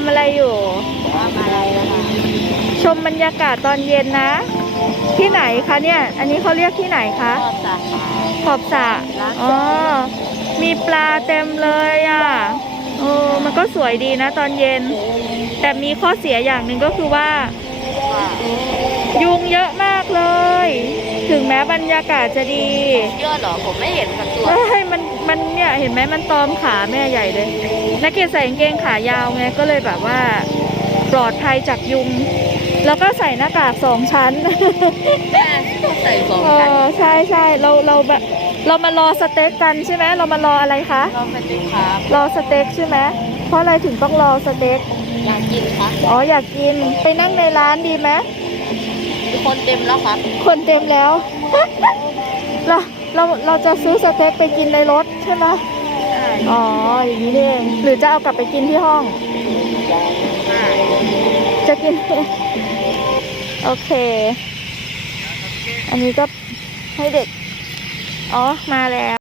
ำอะไรอยู่ ทำอะไรนะคะชมบรรยากาศตอนเย็นนะ ที่ไหนคะเนี่ย อันนี้เขาเรียกที่ไหนคะทอดสาขา ขอบสระอ๋อ มีปลาเต็มเลยอะเออมันก็สวยดีนะตอนเย็น แต่มีข้อเสียอย่างหนึ่งก็คือว่า ว่ายุงเยอะมากเลย ถึงแม้บรรยากาศจะดี เยอะเหรอ ผมไม่เห็นกับตัวเฮ้ยมันมันเนี่ยเห็นไหมมันตอมขาแม่ใหญ่เลย นักเกียรติใส่กางเกงขายาวไงก็เลยแบบว่าปลอดภัยจากยุง แล้วก็ใส่หน้ากากสองชั้นแม่ต้องใส่สองเอชั้นอใช่ใช่เราเราแบบเรามารอสเต็กกันใช่ไหมเรามารออะไรคะเราไปติครับรอสเต็กใช่ไหมเพราะอะไรถึงต้องรอสเต็ก อยากกินครับอ๋ออยากกินไปนั่งในร้านดีไหมมีคนเต็มแล้วครับ คนเต็มแล้วเราเราเราจะซื้อสเต็กไปกินในรถใช่ไหมใช่ อ๋ออย่างนี้เองหรือจะเอากลับไปกินที่ห้อง จะกิน โอเค อันนี้ก็ให้เด็ก อ๋อ มาแล้ว